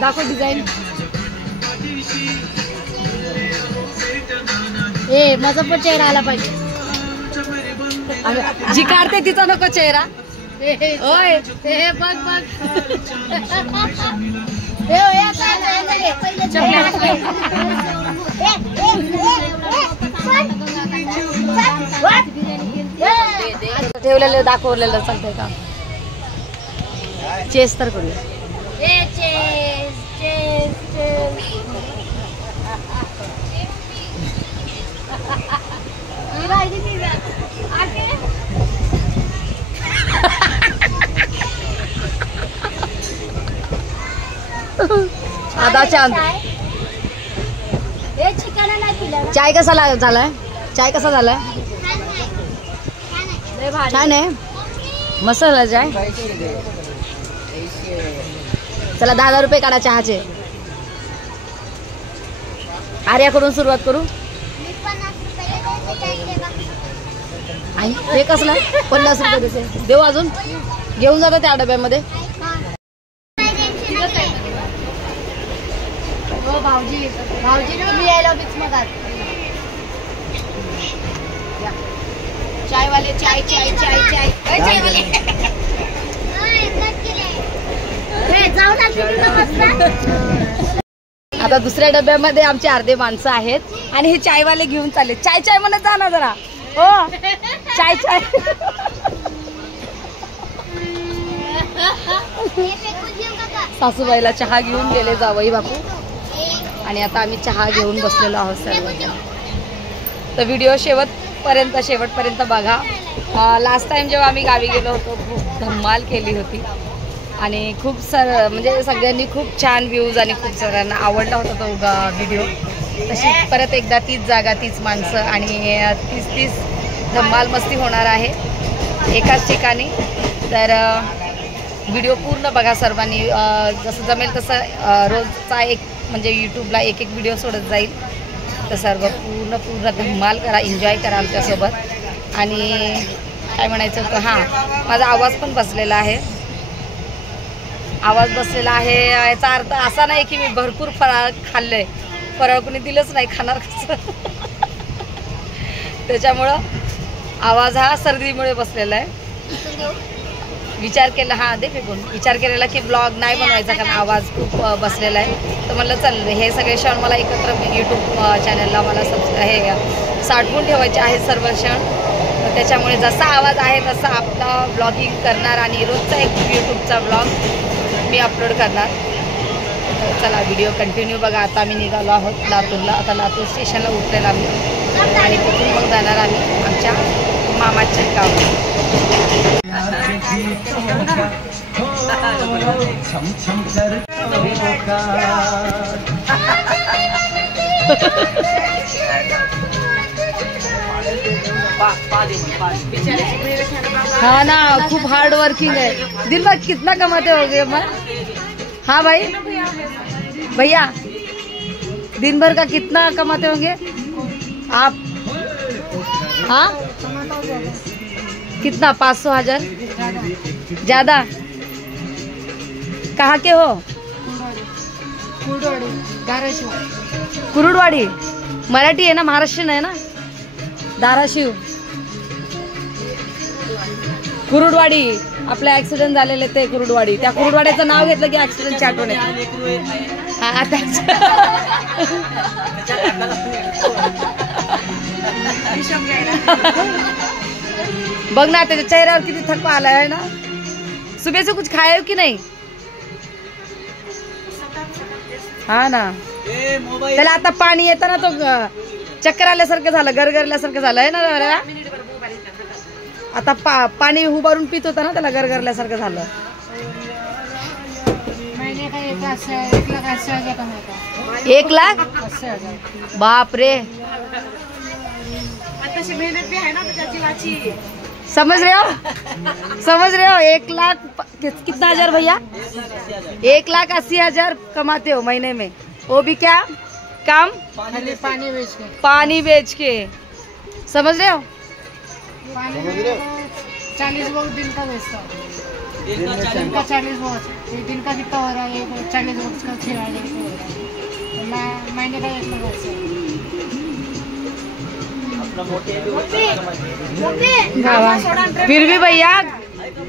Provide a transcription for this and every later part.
दाखव डिझाईन. माझा पण चेहरा आला पाहिजे. जी काढते तिचा नको चेहरा. ओय हे बघ बघ. ठेवलेलं दाखवलेलं चालतंय का? चेस तर करूया. आधा चांद. चाय कसा झालाय? चाय कसा झालाय? छान आहे. मसाला चाय. चला 10,000 रुपये काढा चहाचे. आर्याकडून सुरुवात करू. हे कसलं 50 रुपये देऊ. अजून घेऊन जाता त्या डब्यामध्ये. भाऊजी तुम्ही यायला मिक्स मधात. चाय वाले चाय चाय चाय चाय चाय वाले. आता दुसऱ्या डब्यामध्ये आमचे अर्धे माणसं आहेत आणि हे चायवाले घेऊन चालले. चाय चाय म्हणत जा ना जरा. हो चाय चाय. सासूबाईला चहा घेऊन गेले जावई बापू आणि आता आम्ही चहा घेऊन बसलेलो आहोत सर्वजण. तर व्हिडिओ शेवटपर्यंत बघा. लास्ट टाइम जेव्हा आम्ही गावी गेलो होतो खूप धमाल केली होती आणि खूप म्हणजे सगळ्यांनी खूप छान व्ह्यूज आणि खूप सगळ्यांना आवडला होता तो व्हिडिओ. तशी परत एकदा तीच जागा तीच माणसं आणि तीच धमाल मस्ती होणार आहे एकाच ठिकाणी. तर व्हिडिओ पूर्ण बघा सर्वांनी. जसं जमेल तसं रोजचा एक म्हणजे यूट्यूबला एक व्हिडिओ सोडत जाईल. तर सर्व पूर्ण धमाल करा, एन्जॉय करा आमच्यासोबत. आणि काय म्हणायचं होतं, हां माझा आवाज पण बसलेला आहे. याचा अर्थ असा नाही की मी भरपूर फराळ खाल्लंय. फराळ कोणी दिलंच नाही, खाणार कसं. त्याच्यामुळं आवाज हा सर्दीमुळे बसलेला आहे. विचार केला विचार केलेला की ब्लॉग नाही बनवायचा कारण आवाज खूप बसलेला आहे. तर म्हणलं चल हे सगळे क्षण मला एकत्र यूट्यूब चॅनलला मला हे साठवून ठेवायचे आहेत सर्व क्षण. तर त्याच्यामुळे जसा आवाज आहे तसा आपला ब्लॉगिंग करणार आणि रोजचा एक यूट्यूबचा ब्लॉग मी अपलोड करणार. चला व्हिडिओ कंटिन्यू बघा. आता आम्ही निघालो आहोत लातूरला. आता लातूर स्टेशनला उतरेल आम्ही आणि तिथून मग जाणार आम्ही आमच्या मामाच्या गावात. हाँ ना खूब हार्ड वर्किंग है. दिन भर कितना कमाते होगे मैं? हाँ भाई भैया दिन भर का कितना कमाते होंगे आप? हाँ कितना 500,000 ज्यादा? कहाँ के हो? कुरुडवाडी. मराठी है ना, महाराष्ट्रीयन है ना? धाराशिव कुरुडवाडी. आपले ऍक्सिडेंट झालेले ते कुरुडवाडी. त्या कुरुडवाड्याचं नाव घेतलं की ऍक्सिडेंटची आठवण येते. बघ ना त्याच्या चेहऱ्यावर किती थकवा आलाय है ना. सुबह से कुछ खाए हो की नाही? हा ना. त्याला आता पाणी येतं ना तो चक्कर आल्यासारखं झालं, गरगरल्यासारखं झालं आहे ना. आता पाणी उभारून पित होता ना, त्याला गरगरल्यासारखं झालं. 1,80,000 बाप रे. समझ रहे हो 1 लाख कितना हजार भैया? 1,80,000 कमाते हो महीने में. वो भी क्या काम? पानी बेच के. समझ रहे हो? 40 दिन का बेचता. दिन का 40 वॉट, एक दिन का कितना हो रहा है? 40 वॉट का 6,000 हो रहा है, महीने का 1 लाख से। फिर भी भैया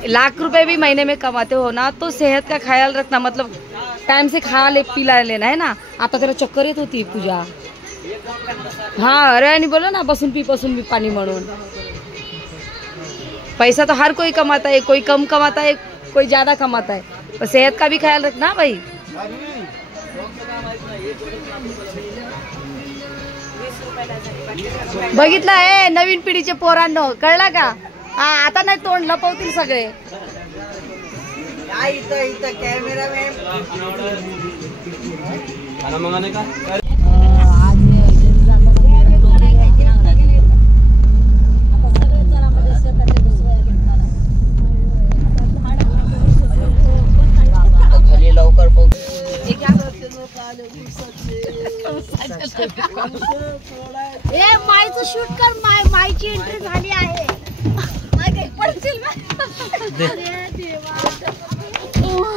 ₹1,00,000 भी महीने में कमाते हो ना, तो सेहत का ख्याल रखना, मतलब टाइम से खा ले पिला लेना है ना। आता तेरा चक्कर येत होती पूजा। हाँ अरे आणि बोलो ना बसून पी पानी म्हणून। पैसा तो हर कोई कमाता है, कोई कम कमाता है, कोई ज्यादा कमाता है, पर सेहत का भी ख्याल रखना भाई। बघितलं आहे नवीन पिढीचे पोरांनो, कळला का? हा आता नाही तोंड लपवतील सगळे। इथं कॅमेरा लवकर मायचं शूट कर, मायची एंट्री झाली आहे। पडशील अरे देवा, ओह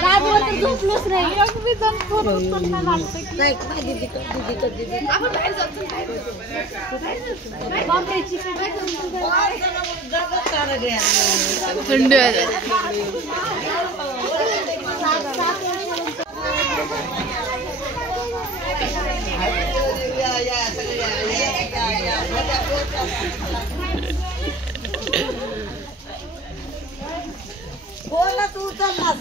माय झोपलोच नाही। बोला तू चाललास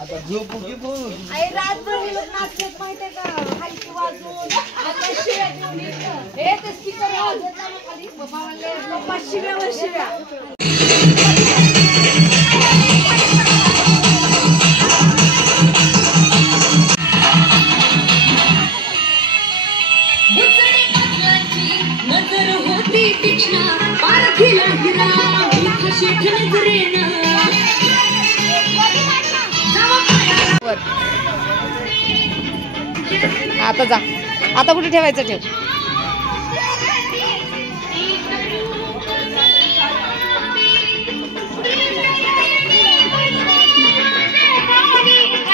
आता झोपू की बोलू? आई रातभर मी लोक नाचत माहितीये का, हलकी वाजवून आता शिव्या देऊन येतं। हे ते स्पीकर वाजवतात ना खाली, पप्पा म्हणले पप्पा शिव्यावर शिव्या। नजर होती तीक्ष्ण पारखीला गिरा शेठ नजरेनं। आता जा, आता कुठे ठेवायचं ठेव।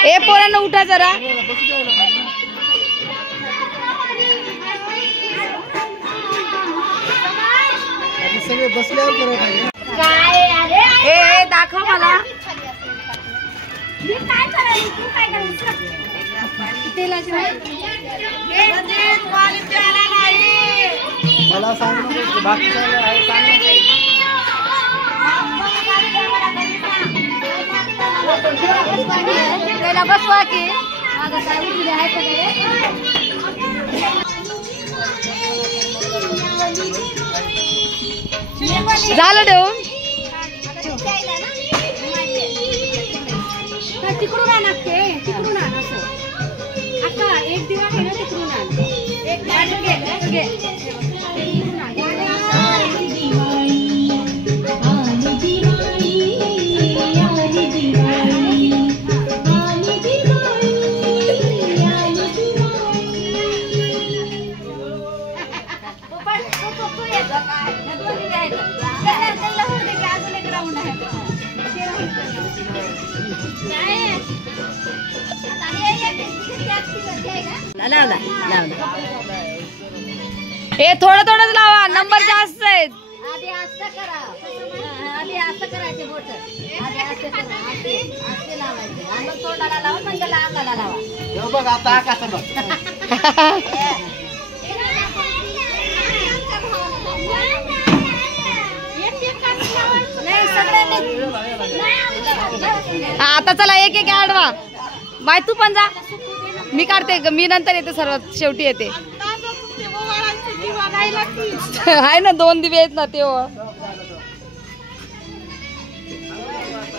ए पोरांना उठा जरा। सगळे बसल्यावर ए दाखव मला। मला सांग बाकीच्या त्याला बसवा की झालं ठेवून। तिकडून आण, तिकडून आण असं। आता एक दिवस आहे ना, तिकडून आण। एक हे थोडं थोडंच लावा, नंबर जास्त आहेत। आधी असं करा, आधी असं करायचे बोट, आधी असं करा, असं लावायचे, आणि मग तोंडाला लावा, नंतर अंगाला लावा। बघ आता आकाशात बघ। नाही सगळ्यांनी हा आता चला एक एक आडवा. बाय तू पण जा, मी काढते, मी नंतर येते, सर्वात शेवटी येते. आहे ना 2 दिवे आहेत ना ते.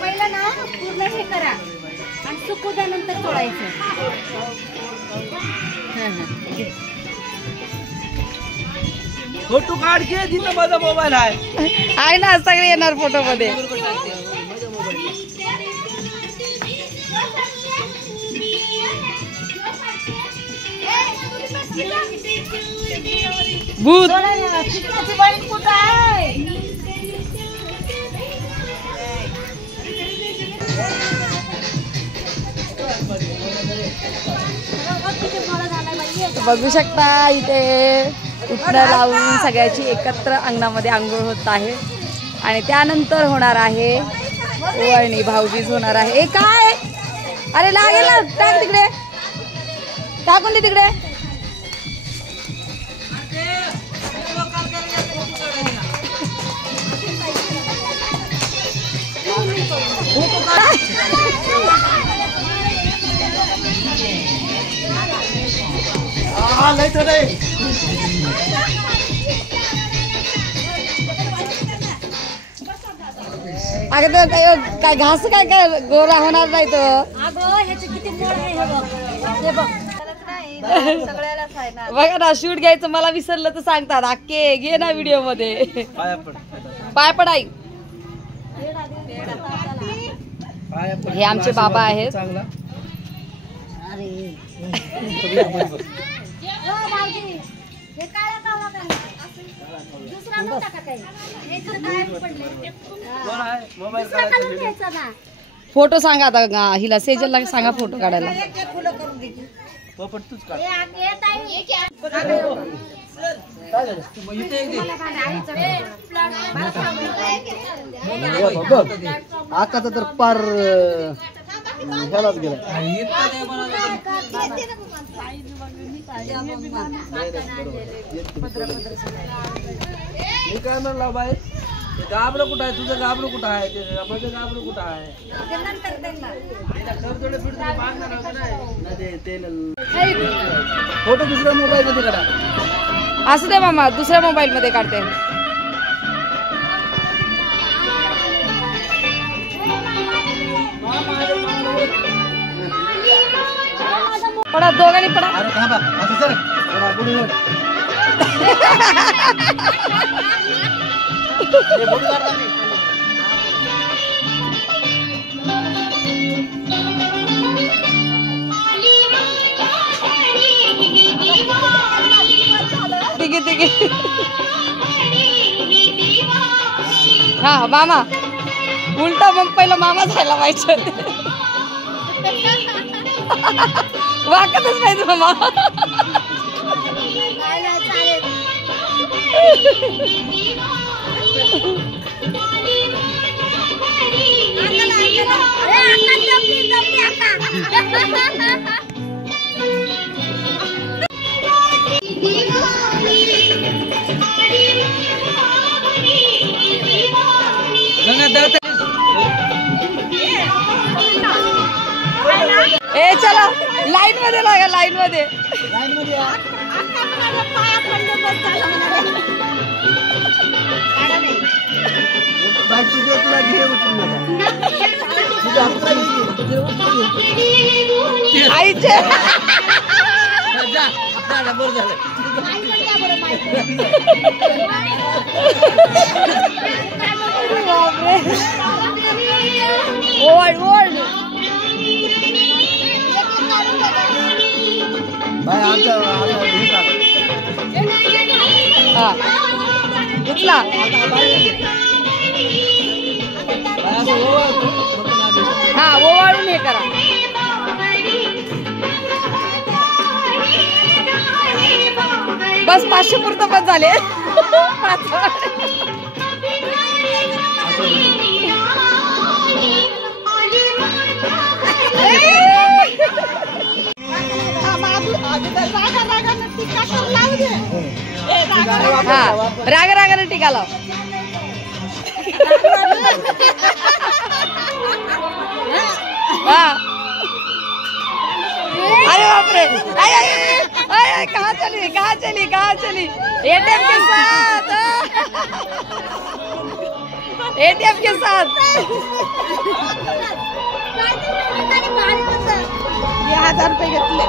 पहिलं ना पूर्ण हे करा आणि सुकूद्यानंतर तोडायचं. फोटो काढ के जिथं माझा मोबाईल आहे ना, सगळे येणार फोटो मध्ये. भूत कुठं आहे? बघू शकता इथे उठणं लावून सगळ्याची एकत्र अंगणामध्ये आंघोळ होत आहे. आणि त्यानंतर होणार आहे ओवाळणी, भाऊबीज होणार आहे. ए काय, अरे लागेल ना, टाक तिकडे, टाकून दे तिकडे. अगं काय घास काय काय गोरा होणार नाही तो. ह्याचे किती मोड आहे हे बघ, हे बघ. सगळ्यालाच आहे ना. बघा ना, शूट घ्यायचं मला विसरलं तर सांगतात अक्के, घे ना व्हिडिओ मध्ये. पाय पडाई. हे आमचे बाबा आहेत. फोटो सांगा आता, हिला सेजलला सांगा फोटो काढायला. आकाचा तर पार ह्यालाच गेला. मी काय म्हणला बाई, गाबडं कुठं आहे तुझं, गाबडं कुठं आहे, ते गाबडं कुठं आहे. फोटो दुसऱ्या मोबाईल मध्ये करा. असू दे मामा, दुसऱ्या मोबाईल मध्ये काढते. पडा, दोघांनी पडा. अरे थांबा, असं सर पुढे ठीक आहे, ठीक आहे. हा मामा उलटा, मग पहिलं मामा जायला पाहिजे होते. वाकतच पाहिजे मामा. ए चला लाईन मध्ये लागा, लाईन मध्ये. आईचे ओल्ड ओल्ड हा उचला. हा ओवाळून हे करा. बस 500 पुरतं पण झाले. हा राग रागाने टीका लाव. हाँ अरे बाप रे कहाँ चली कहाँ चली कहाँ चली एटीएम के साथ एटीएम के साथ 1000 रुपये घेतले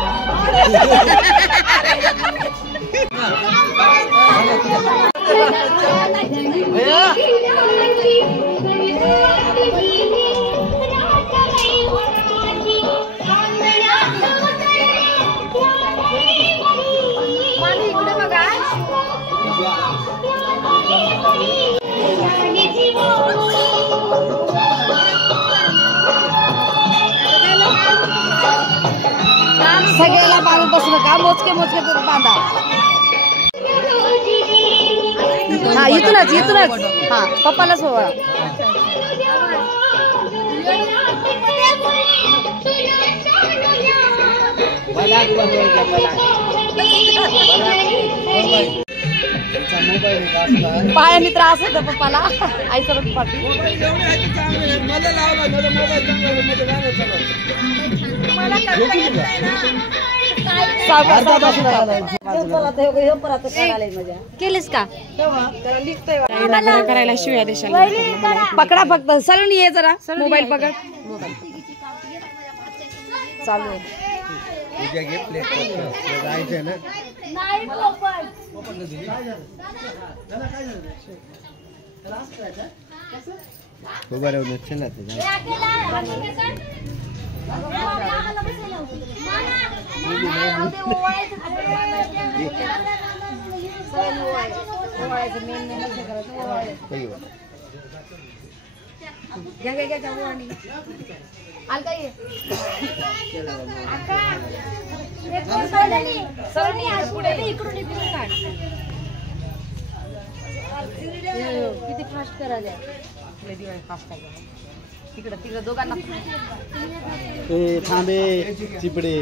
सगळ्याला बांधून बसू नका मोजके मोजके बांधा हा इथूनच इथूनच हा पप्पाला सोहळा पायाने त्रास होतो पप्पाला आईचं पाठी केलीस का करायला शिव्या देशाला पकडा फक्त सलून ये जरा मोबाईल पकड चालू आहे किती फास्ट करायला तिकडं तिकडं दोघांना थांबे चिपडे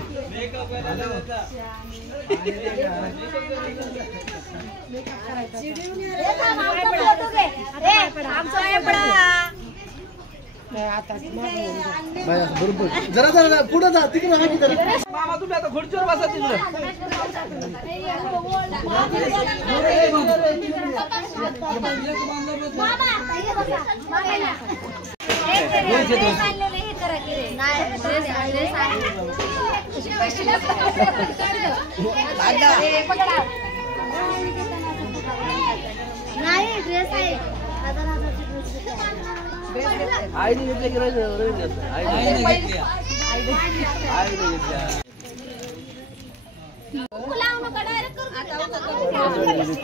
बरोबर जरा जरा पुढे जा तिकडे मामा तुम्ही आता खुर्चीवर बसा तिकडे नाही ड्रेस आहे आईने घेतले की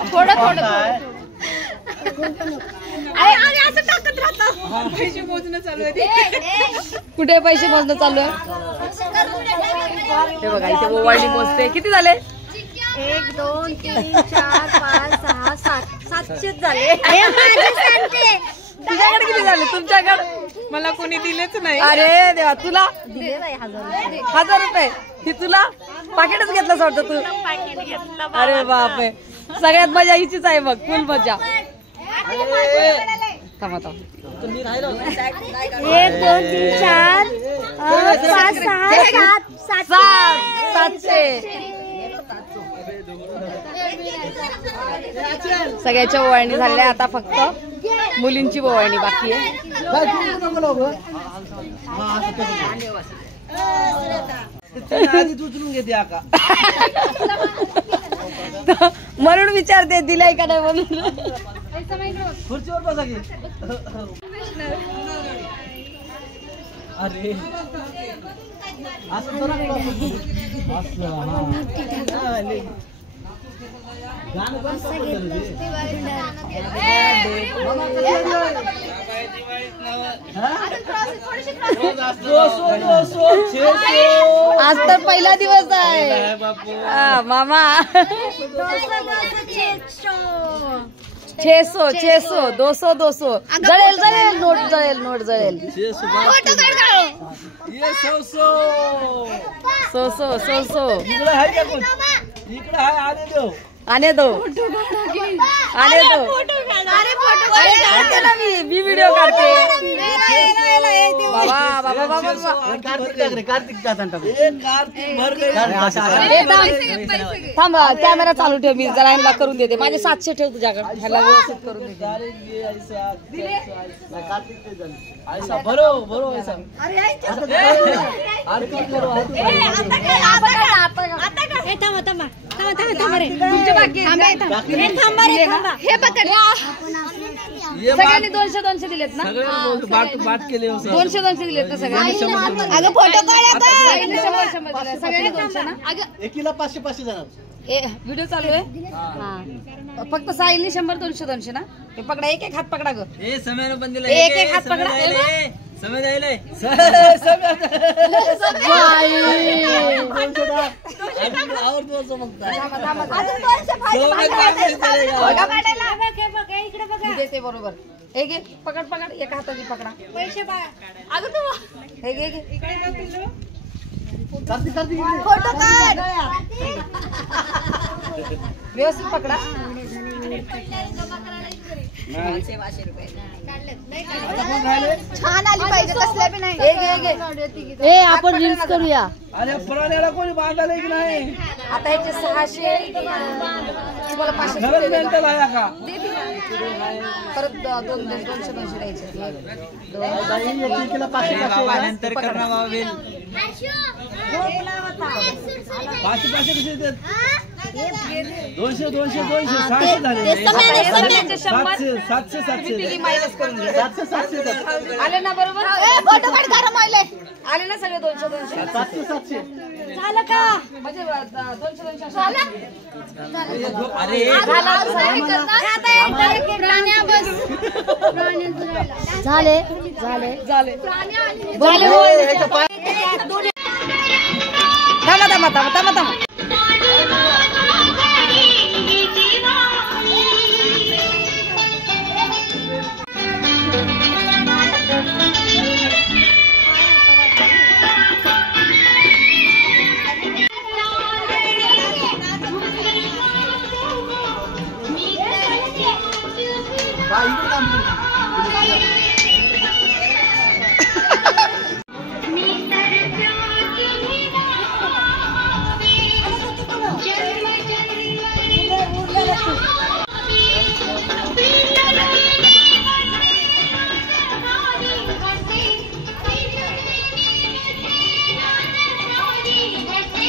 थोडं थोडं असं टाकत राहतं पैसे मोजणं चालू आहे कुठे पैसे मोजणं चालू आहे हे बघा इथे ओवाळणी मोजते किती झाले 1 2 3 4 5 6 7 700 झाले तुझ्याकडे किती झाले तुमच्याकडे मला कोणी दिलेच नाही अरे देवा तुला दिले नाही 1000 रुपये ही तुला पाकिटच घेतलं वाटतं तू अरे बापरे सगळ्यात मजा हिचीच आहे बघ फुल मजा थांबा थांबा 1 2 3 4 5 6 7 700 सगळ्याच्या ओवाळणी झाल्या आता फक्त मुलींची ओवाळणी बाकी आहे म्हणून विचारते दिलाय का नाही म्हणून खुर्चीवर बसा की अरे असं गाणं बंद आज तर पहिला दिवस आहे मामा 600 200 जळेल जळेल नोट जळेल ये 100 100 इकडे आहे का कोण इकडे आहे आले देव आने दो आने दो अरे काढते ना मी व्हिडिओ काढते बाबा बाबा बाबा थांब कॅमेरा चालू ठेव मी जरा ह्याला करून देते माझे 700 ठेव तुझ्याकडे ह्याला व्यवस्थित करून देते बरो बरो सगळ्यांनी 200 दिलेत ना बाट केले 200 दिलेत ना सगळ्यांनी अगं फोटो सगळ्यांनी 200 ना एकीला 500 जाणार व्हिडिओ चालू आहे फक्त साहिलनी 100 200 ना हे पकडा एक हात पकडा ग समय पण दिला एक हात पकडा समय द्यायला बरोबर एक पकड पकड एका हाताची पकडा पैसे फोटो काढ व्यवस्थित पकडा छान आली पाहिजे कसल्या बी नाही आपण रील्स करूया अरे पुराण्याला कोणी बांधायला की नाही आता ह्याचे 600 तुम्हाला 500 मेंटल आहे का परत 200 द्यायचे एकीला 500 नंतर करणार बाबेल 500 कसे देतात 200 600 झाले 700 मायनस करून घे 700 आले ना बरोबर आले ना सगळे 200 झालं का म्हणजे 200 झाले झाले झाले थांबा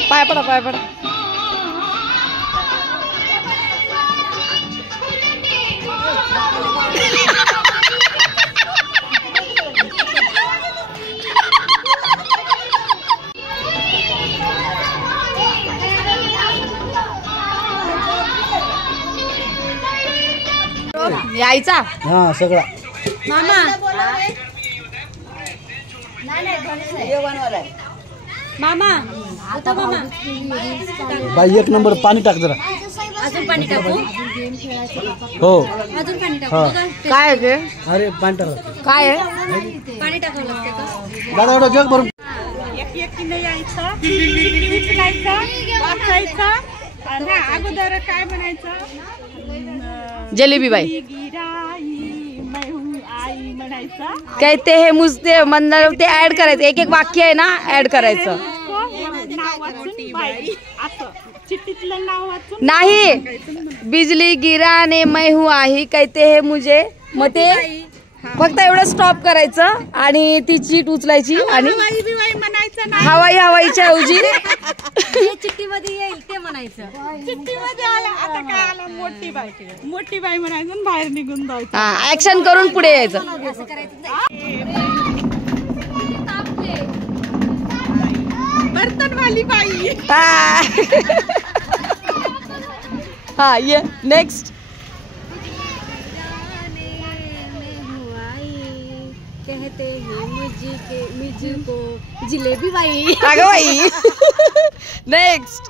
पाय पडा यायचा हा सगळा मामा मामा बाई एक नंबर पाणी टाक जरा अजून पाणी टाकू हो अजून पाणी टाकू हा. काय आहे ते? अरे पाणी टाक काय आहे पाणी टाकावं लागते का दादा एवढं जग भरून अगोदर काय म्हणायचं जलेबी बाई आई म्हणायचं कहते हे मुझसे मतलब ते ऍड करायचं एक वाक्य आहे ना ऍड करायचं नाव वाचून बाई असं चिठ्ठीतलं नाव वाचून नाही बिजली गिरा ने मैं हूँ आई कहते हे मुझे मग ते फक्त एवढं स्टॉप करायचं आणि ती चीट उचलायची आणि बाई म्हणायचं नाही हवाईच्या ऐवजी चिठ्ठीमध्ये येईल ते म्हणायचं चिठ्ठीमध्ये आलं आता काय आलं मोठी बाई म्हणायचं आणि बाहेर निघून जायचं हा ऍक्शन करून पुढे यायचं बर्तनवाली बाई हा ये नेक्स्ट कहते हैं मुझको जिलेबी बाई अगं बाई नेक्स्ट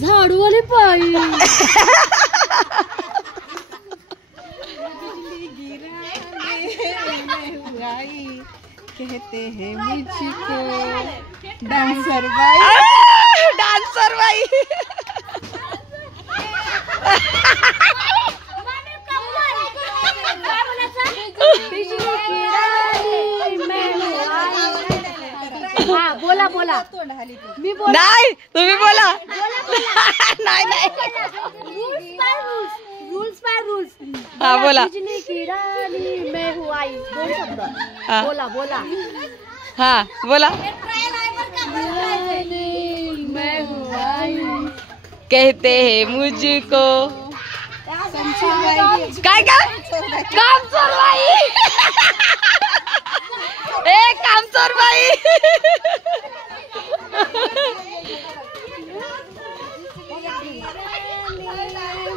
झाडू वाली बाई कहते हैं मुझको डांसर बाई डान्सर बाई हाँ बोला बोला मी बोला नाही तुम्ही बोला नाही नाही रूल्स बाय रूल्स हा बोला बिजली की रानी मैं हूँ आई दोन शब्द हा बोला बोला हा बोला मैं हूँ आई कहते हैं मुझको काय काय काम चोर बाई ए काम चोर बाई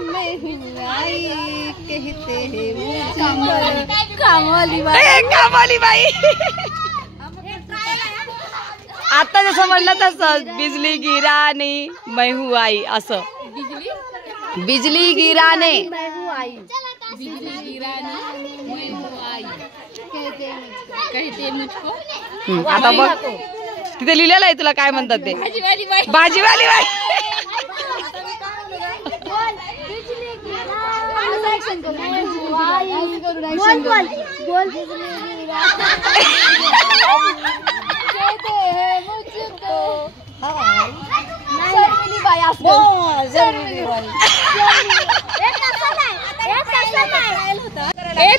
मैं हूँ आई कहते हैं कामवाली ए कामवाली बाई आता जसं म्हणलं तसं बिजली गिराने मैं हूँ आई असं बिजली गिराने मैं हूँ आई बिजली की रानी मैं हूँ आई कहते मुझको आता बघ तिथे लिहिलेलं आहे तुला काय म्हणतात ते भाजीवाली बाई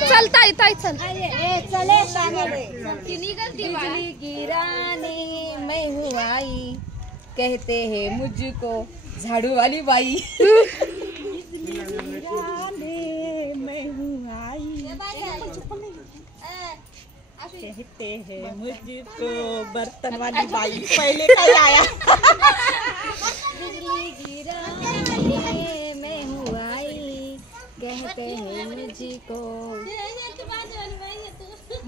चलता इथं चल बिजली गिराने मैं हूँ आई कहते हैं मुझको झाड़ू वाली बाई मैं हूँ आई कहते हैं मुझको बर्तन वाली बाई पहले का आया बिजली गिराने मैं हूँ आई कहते हैं मुझको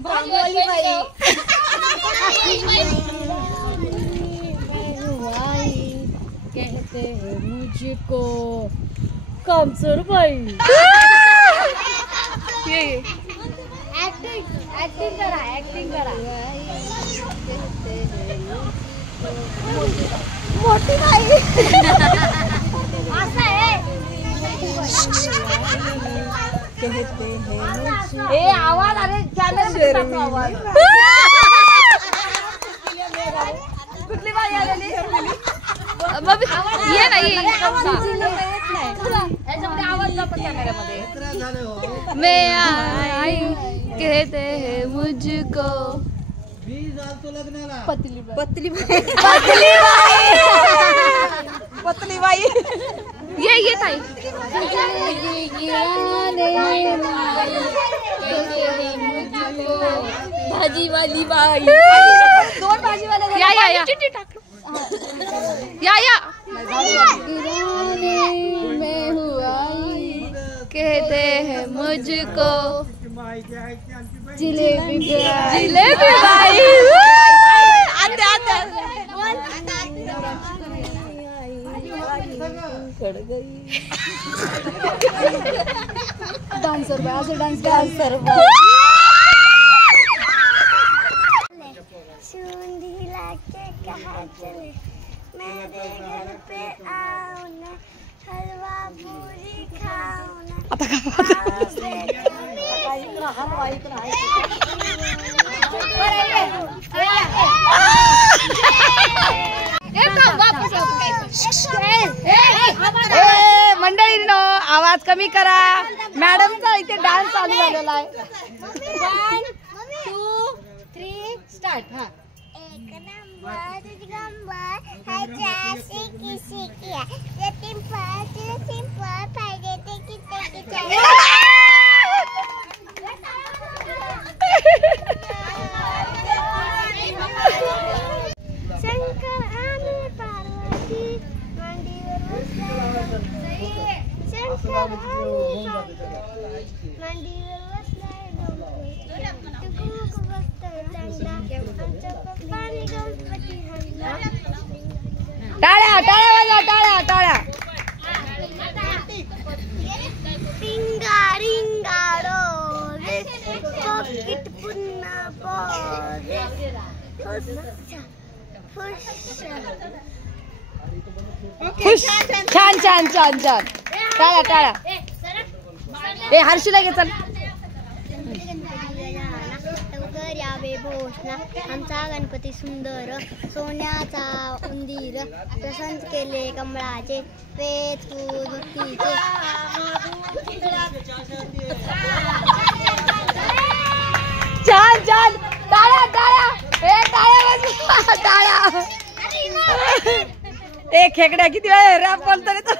वाली बाई मैं हूँ आई कहते हैं मुझको कमजोर बाई एक्टिंग करा मोठी बाई असं आहे कहते हैं ए आवाज अरे कॅमेरा आवाज कुठली बाई आलेली ये नाही आवाज जातो कॅमेऱ्यामध्ये मैं आई कहते हैं मुझको पतली बाई ये ताई भाजी वाली बाई दोन भाजी वाले या मैं हूँ आई कहते हैं मुझको जिलेबी बाई डांसर बाई असं डान्स सुंदीला के कहा चले मेरे घर पे आओ ना हलवा पूरी खाओ ना मंडळींनो आवाज कमी करा मॅडमचा इथे डान्स चालू झालेला आहे 1 2 3 स्टार्ट हा एक नंबर गंबर है जैसे किसी किया यतीम पर सिंपल फायदे ते किते शंकर आणि पार्वती मंदिर बसलाय शंकर आणि मंदिर बसलाय तुकुमुक बसतोय चांगला आमचा पप्पा आणि गणपती हल्ला टाळ्या टाळ्या वाजवा टाळ्या रिंगा रिंगा रो तिकीट पुन्हा बॉस खुश छान छान छान छान टाळ्या टाळ्या ए हर्षीला घे चल यावे भोषणा आमचा गणपती सुंदर सोन्याचा उंदीर प्रसन्न केले कमळाचे वेद भक्तीचे छान छान टाळ्या टाळ्या ए टाळ्या टाळ्या ए खेकड्या किती वेळ रॅप बोलतो रे तू